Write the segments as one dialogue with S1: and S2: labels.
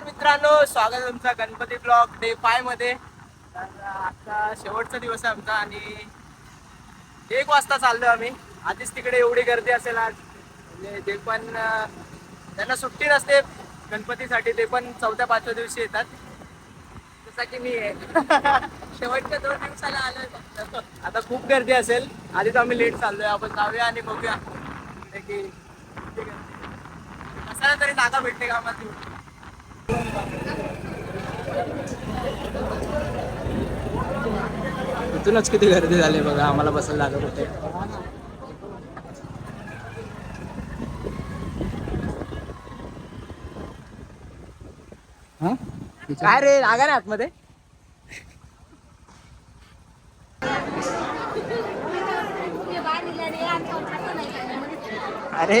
S1: नमस्कार मित्रांनो स्वागत आहे तुमचा गणपती ब्लॉग डे फायमध्ये. तर आता शेवटचा दिवस आहे आमचा आणि एक वाजता चाललो आम्ही. आधीच तिकडे एवढी गर्दी असेल आज. म्हणजे जे पण त्यांना सुट्टी नसते गणपतीसाठी ते पण चौथ्या पाचव्या दिवशी येतात. जसा की मी आहे. शेवटच्या दोन दिवसाला आलोय फक्त. आता खूप गर्दी असेल. आधीच आम्ही लेट चाललोय. आपण जाऊया आणि बघूया. की किती तरी जागा भेटते का आम्हाला? इथूनच किती गर्दी झाली बघा आम्हाला बसायला लागत होते. काय रे लागा ना आतमध्ये? अरे!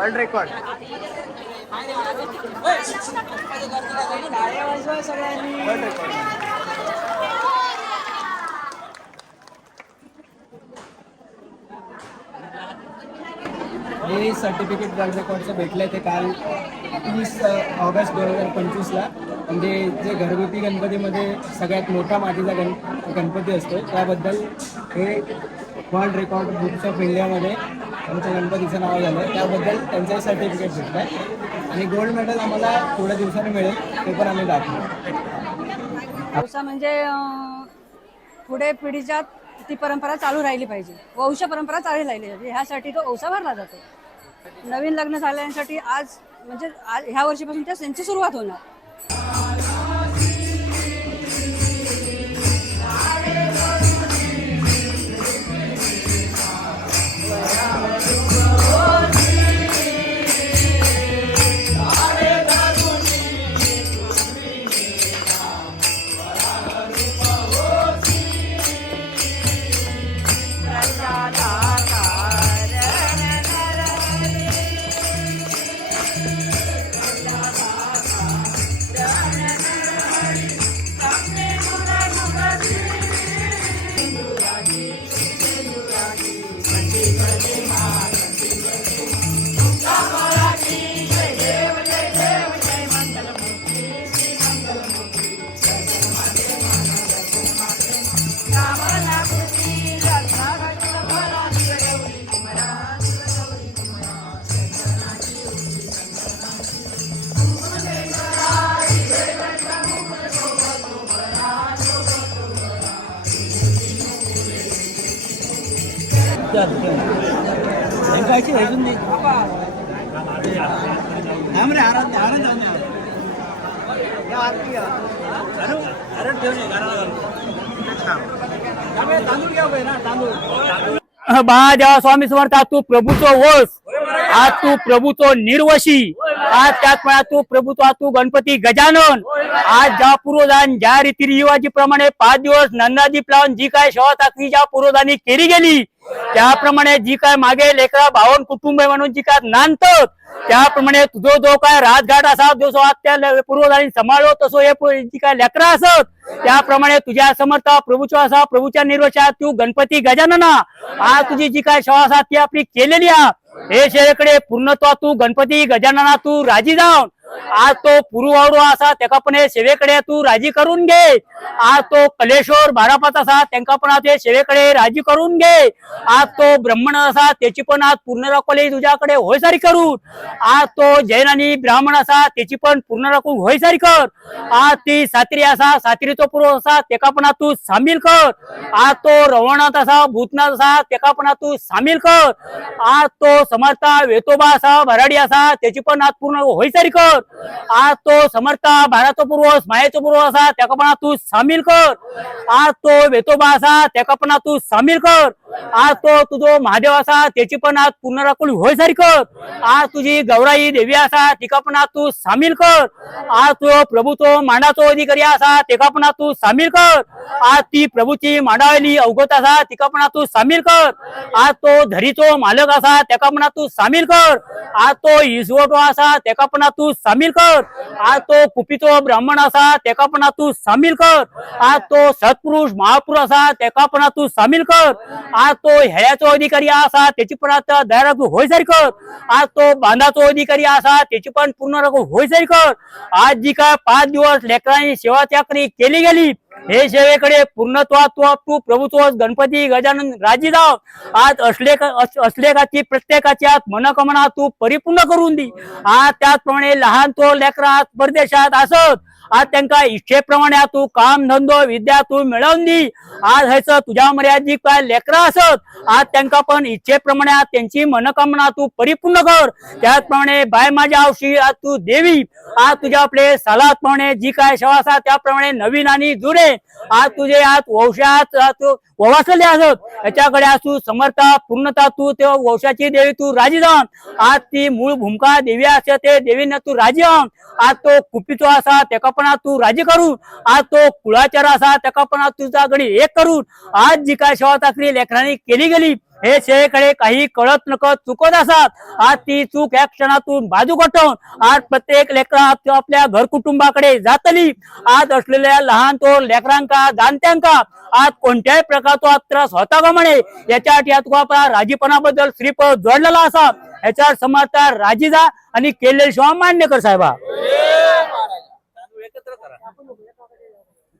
S1: वर्ल्ड रेकॉर्ड वर्ल्ड रेकॉर्ड हे सर्टिफिकेट वर्ल्ड रेकॉर्डचं भेटलं ते काल तीस ऑगस्ट दोन हजार पंचवीसला. म्हणजे जे घरगुती गणपतीमध्ये सगळ्यात मोठा मातीचा गण गणपती असतो त्याबद्दल हे वर्ल्ड रेकॉर्ड बुक्स ऑफ इंडियामध्ये आमच्या गणपतीचं नाव झालं. त्याबद्दल त्यांचं सर्टिफिकेट भेटलं आहे आणि गोल्ड मेडल आम्हाला थोड्या दिवसांनी मिळेल ते पण आम्ही दाखवू.
S2: औसा म्हणजे पुढे पिढीच्या ती परंपरा चालू राहिली पाहिजे. वंश परंपरा चालू राहिली पाहिजे. ह्यासाठी तो औसा भरला जातो. नवीन लग्न झाल्यासाठी आज म्हणजे आज ह्या वर्षीपासून त्या त्यांची सुरुवात होणार.
S3: बा देवा स्वामी समर्थ तू प्रभूचो वस आज तू प्रभूचो निर्वशी आज त्यात म्हणा तू प्रभूचो तू गणपती गजानन आज ज्या पूर्वजान ज्या रीतिरिवाजी प्रमाणे पाच दिवस नंदाजी प्लावून जी काय सेवा चाकरी ज्या पूर्वजांनी केली गेली त्याप्रमाणे जी काय मागे लेकरा भावन कुटुंब म्हणून जी काय नांदतात त्याप्रमाणे तुझो जो काय राजघाट असा जो त्या ल- पूर्वजांनी तसो हे जी काय लेकरा असत त्याप्रमाणे तुझ्या समर्थ प्रभूचो असा प्रभूच्या निर्वशा तू गणपती गजानना आज तुझी जी काय सेवा असा ती आपली केलेली हा हे शेळेकडे पूर्णत्वा तू गणपती गजानना तू राजी जाऊन आज तो पुरुवावडो असा त्याका पण हे सेवेकडे तू राजी करून घे. आज तो कलेश्वर बारापात असा त्यांका पण आज हे सेवेकडे राजी करून घे. आज तो ब्राह्मण असा त्याची पण आज पूर्ण राखोली तुझ्याकडे होयसारी करून. आज तो जैन आणि ब्राह्मण असा त्याची पण पूर्ण राखून होयसारी कर. आज ती सात्री असा सात्रीचो पूर्व असा त्याका पण तू सामील कर. आज तो रवणात असा भूतनाथ असा त्याका पण तू सामील कर. आज तो समर्था वेतोबा असा भराडी असा त्याची पण आज पूर्ण होयसारी कर. कर. आज तो समर्था भाराचो पूर्वज मायेचो पूर्वज असा त्याका पण तू सामील कर. आज तो वेतोबा असा त्याका पण तू सामील कर. आज तो तुझो महादेव असा त्याची पण आज पुनराकुल होय सारी कर. आज तुझी गौराई देवी असा तिका पण तू सामील कर. आज तो प्रभूचो मांडाचो अधिकारी असा तेका पण तू सामील कर. आज ती प्रभूची मांडावली अवगत असा तिका पण तू सामील कर. आज तो धरीचो मालक असा त्याका पण तू सामील कर. आज तो इसवटो असा त्याका पण आज तू सामील कर. आज तो कुपीचो ब्राह्मण असा तेका पण तू सामील कर. आज तो सत्पुरुष महापुरुष असा तेका पण तू सामील कर. आज तो हेळ्याचो अधिकारी असा त्याची पण आता दयारागू होय कर. आज तो बांधाचो अधिकारी असा त्याची पण पूर्ण होय सारी कर. आज जी काय पाच दिवस लेकरांनी सेवा चाकरी केली गेली हे सेवेकडे पूर्णत्वा तू तू प्रभुत्व गणपती गजानन राजी जाव आज असले असले का प्रत्येकाची आज मनोकामना तू परिपूर्ण करून दी. आज त्याचप्रमाणे लहान तो लेकरा परदेशात असत. आज त्यांका इच्छेप्रमाणे तू काम धंदो विद्या तू मिळवून दी. आज ह्याच तुझ्या मर्यादित काय लेकरा असत. आज त्यांका पण इच्छेप्रमाणे त्यांची मनोकामना तू परिपूर्ण कर. त्याचप्रमाणे बाय माझ्या आवशी आज तू देवी. आज तुझ्या आपले सालातप्रमाणे जी काय सेवा असा त्याप्रमाणे नवीन आणि जुने. आज तुझे आज वंशात तू ववासले असत. याच्याकडे आज तू समर्था पूर्णता तू ते वंशाची देवी तू राजी जाऊन आज ती मूळ भूमिका देवी असते ते देवीनं तू राजी जाऊन आज तो कुपीचो असा त्याका पण तू राजी करून आज तो कुळाचार असा त्याका तुझा गडी एक करून आज जी काय सेवा चाकरी लेकरांनी केली गेली हे सेवेकडे काही कळत नकळत चुकत असतात. आज ती चूक या क्षणातून बाजू कटवून आज प्रत्येक लेकरा आपल्या घर कुटुंबाकडे जातली आज असलेल्या लहान तो लेकरांका जाणत्यांका आज कोणत्याही प्रकारचा त्रास होता का म्हणे. याच्यासाठी या तुका आपला राजीपणाबद्दल श्रीपद जोडलेला असा. याच्यावर समर्थ राजी जा आणि केलेली सेवा मान्य कर साहेबा.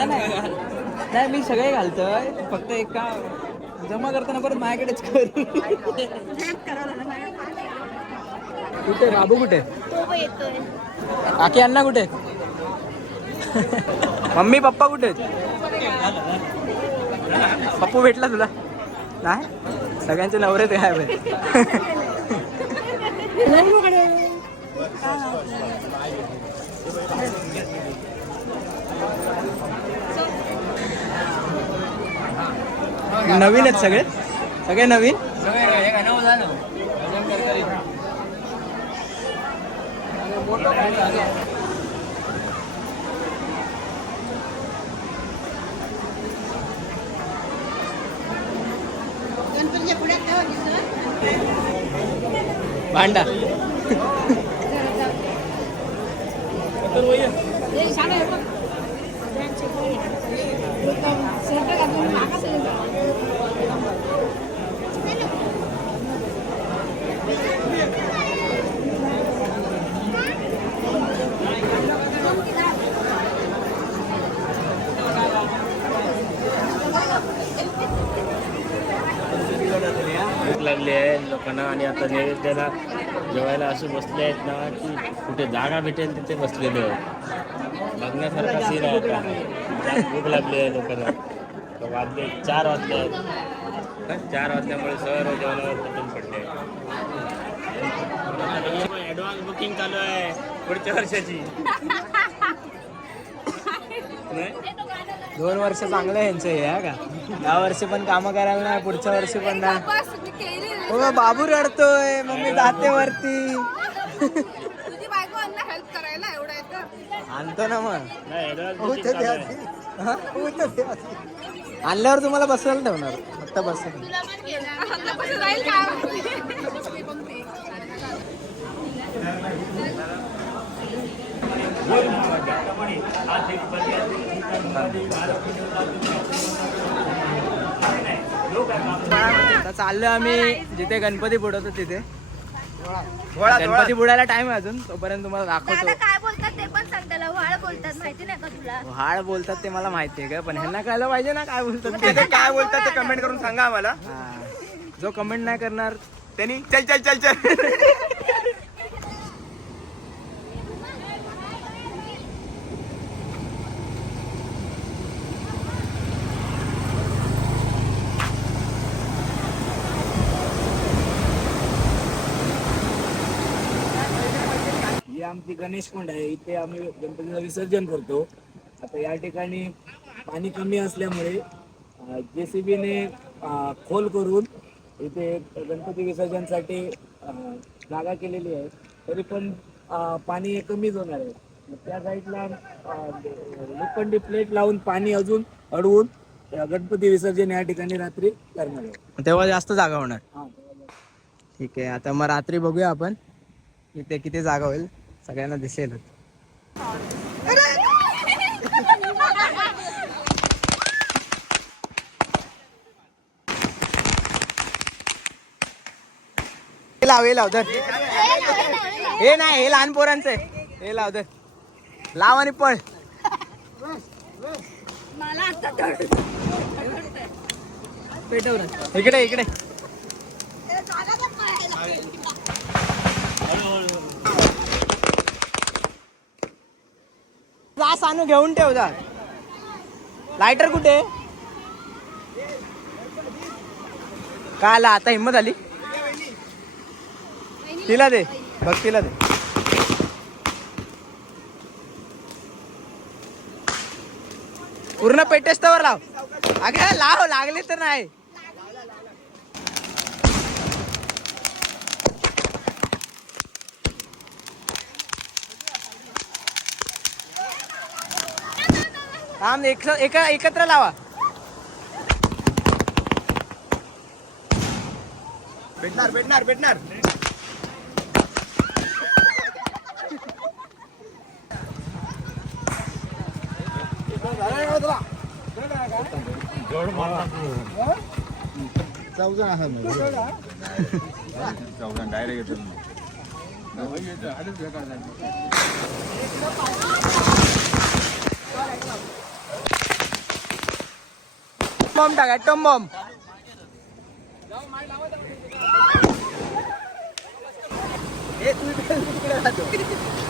S4: नाही नाही. नाही मी सगळे घालतोय. फक्त एका जमा करताना परत माझ्याकडेच कर. कुठे? बाबू कुठे? काकी अण्णा कुठे? मम्मी पप्पा कुठे? आहेत? पप्पू भेटला तुला? नाही? सगळ्यांचे नवरे ते आहे नवीन आहेत सगळे? सगळे नवीन? भांडा.
S5: लागली आहे लोकांना आणि आता नैवेद्याला जेवायला असे बसले आहेत ना की कुठे जागा भेटेल तिथे बसलेले आहेत बघण्यासारखा सीन आहे आता. भूक लागली आहे लोकांना. वाजले चार वाजले. आहेत चार वाजल्यामुळे सर्व जेवणावर तुटून पडले. ॲडव्हान्स बुकिंग चालू आहे. पुढच्या वर्षाची. नाही?
S4: दोन वर्ष चांगलं आहे यांचं हे आहे का? या वर्षी पण कामं करायला नाही पुढच्या वर्षी पण नाही. हो बाबू रडतोय मम्मी जाते वरती
S6: तुझी बायको अन्ना हेल्प करायला एवढं येतं
S4: आणतो ना मग
S5: नाही ॲडव्हान्स
S4: हो,
S5: बुकिंग
S4: ते
S5: चालू
S4: द्या.
S5: आहे
S4: हा? हो, ते द्या. आणल्यावर तुम्हाला बसवायला ठेवणार फक्त आता चाललो आम्ही जिथे गणपती बुडवतो तिथे गणपती बुडायला टाइम आहे अजून तोपर्यंत तुम्हाला
S6: दादा
S4: दाखवतो
S6: काय बोलतात ते पण सांग त्याला. व्हाळ बोलतात माहिती नाही का तुला?
S4: हाड बोलतात ते मला माहितीये का पण ह्यांना कळलं पाहिजे ना काय बोलतात ते.
S1: काय बोलतात ते कमेंट करून सांगा आम्हाला.
S4: हा. जो कमेंट नाही करणार
S1: त्यांनी चल चल चल चल
S3: ही आमची गणेश कुंड आहे. इथे आम्ही गणपतीचं विसर्जन करतो. आता या ठिकाणी पाणी कमी असल्यामुळे जेसीबीने खोल करून इथे गणपती विसर्जनसाठी जागा केलेली आहे. तरी पण पाणी हे कमीच होणार आहे. त्या साईडला लोखंडी प्लेट लावून पाणी अजून अडवून गणपती विसर्जन या ठिकाणी रात्री करणार आहे.
S4: तेव्हा जास्त जागा होणार. ठीक आहे. आता मग रात्री बघूया आपण. इथे किती जागा होईल. सगळ्यांना दिसेल हे लाव हे लाव हे नाही हे लहान पोरांचं आहे. हे लाव धर. लाव आणि पळ.
S6: मला आता
S4: इकडे इकडे. त्रास आणू घेऊन ठेव लायटर कुठे? काय आला आता हिंमत आली तिला दे. बघ तिला दे. पूर्ण पेटेस्तवर लाव. अगे लाव लागले तर नाही. थांब एक एका एकत्र लावा.
S1: भेटणार भेटणार भेटणार.
S4: चौदा चौदा डायरेक्ट येतो बॉम्ब टाका टम बॉम्ब तुम्ही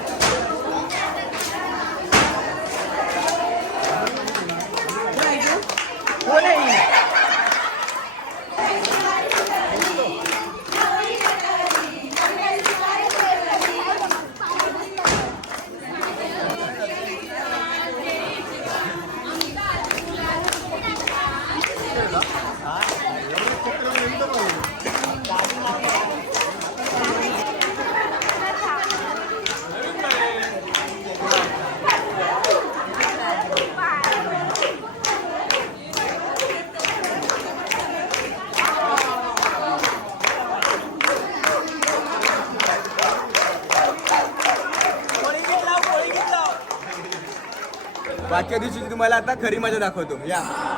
S1: बाकी दिवशी तुम्हाला आता खरी मजा दाखवतो. या.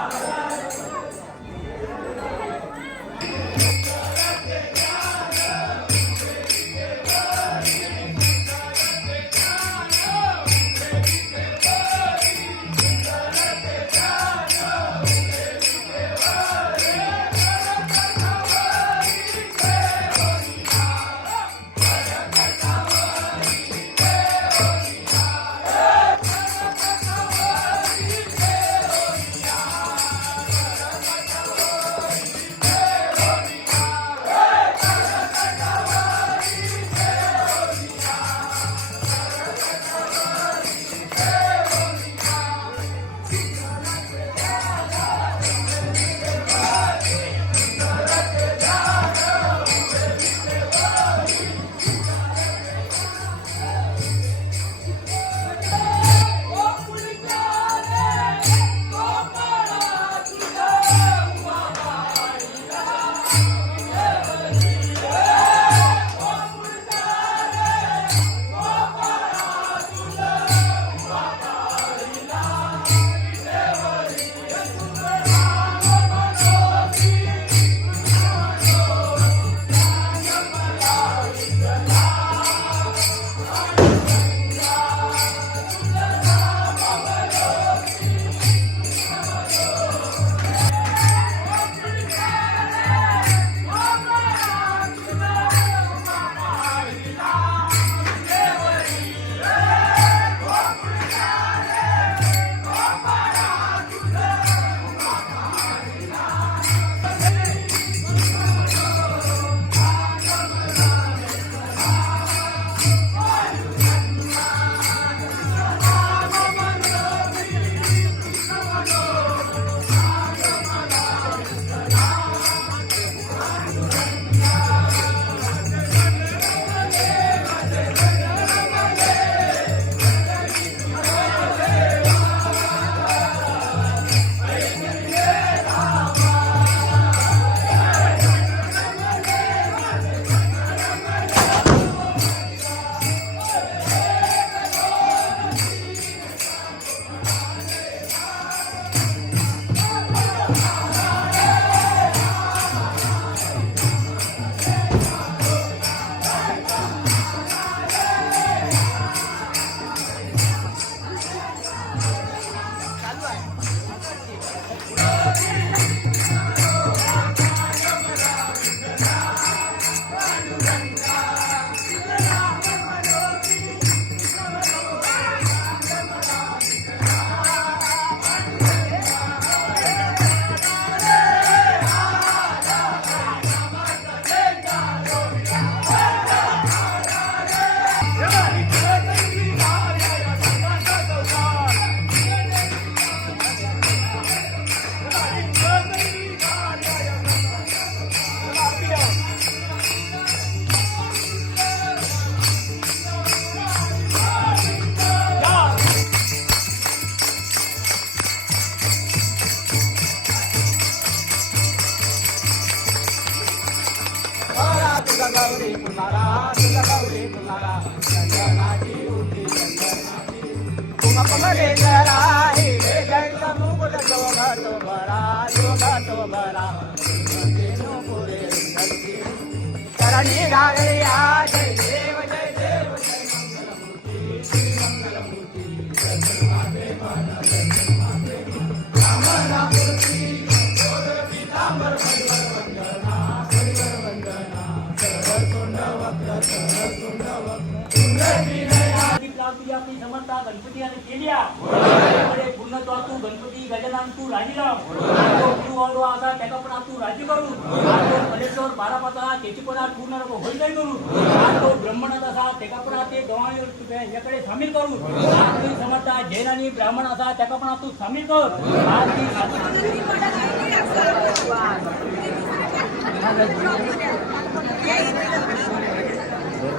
S1: आंटी करणी न
S3: तुझी आपली समर्था गणपती आणि केल्या त्यामुळे पूर्णत्वा तू गणपती गजानन तू राजीराम तो गुरु असा त्याचा पण तू राजी करून तो मलेश्वर बारा पाता त्याची पण पूर्ण होईल नाही करून आणि तो ब्रह्मणात असा त्याचा पण ते गव्हाणी याकडे सामील करून तुझी समर्था जैन आणि ब्राह्मण असा त्याचा पण तू सामील कर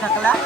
S7: থাকলাম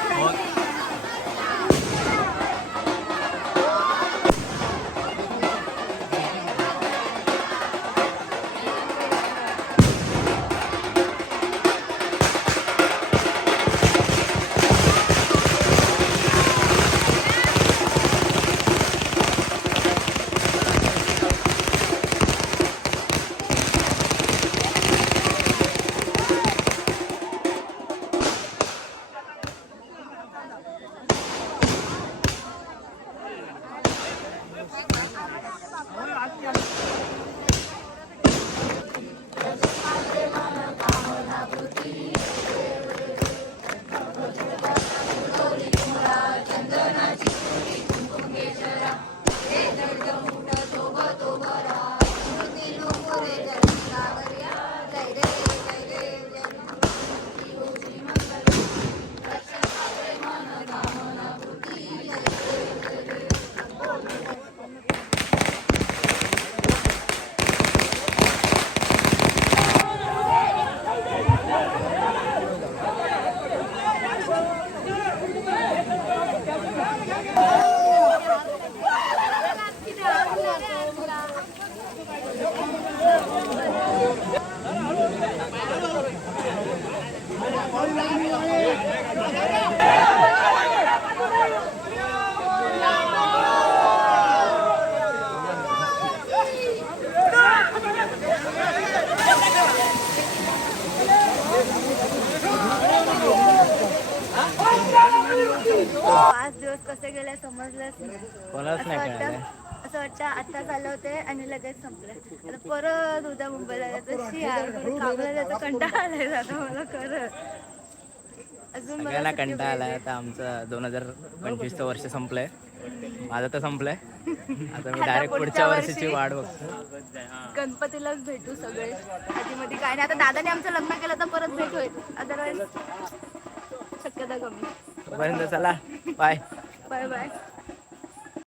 S7: गेले समजलंच नाही.
S4: कोणाच
S7: असं
S4: नाही कळालं
S7: असं वाटतं आता चालू होते आणि लगेच संपले. आता परत उद्या मुंबईला जायचं. शी यार परत कामाला जायचं. कंटाळा आलाय आता मला खरंच अजून मला
S4: सगळ्यांना
S7: सुट्टी
S4: कंटाळा आलाय.
S7: पाहिजे.
S4: आता आमचं दोन हजार पंचवीसचं वर्ष संपलंय. माझं तर संपलंय. आता मी
S7: आता
S4: डायरेक्ट पुढच्या
S7: पुढच्या
S4: वर्षीची
S7: वर्षी-
S4: वाट बघतो.
S7: गणपतीलाच भेटू सगळे. आधी मध्ये काय नाही. आता दादाने आमचं लग्न केलं तर परत भेट होईल अदरवाईज शक्यता कमी.
S4: तोपर्यंत चला. Bye
S7: bye bye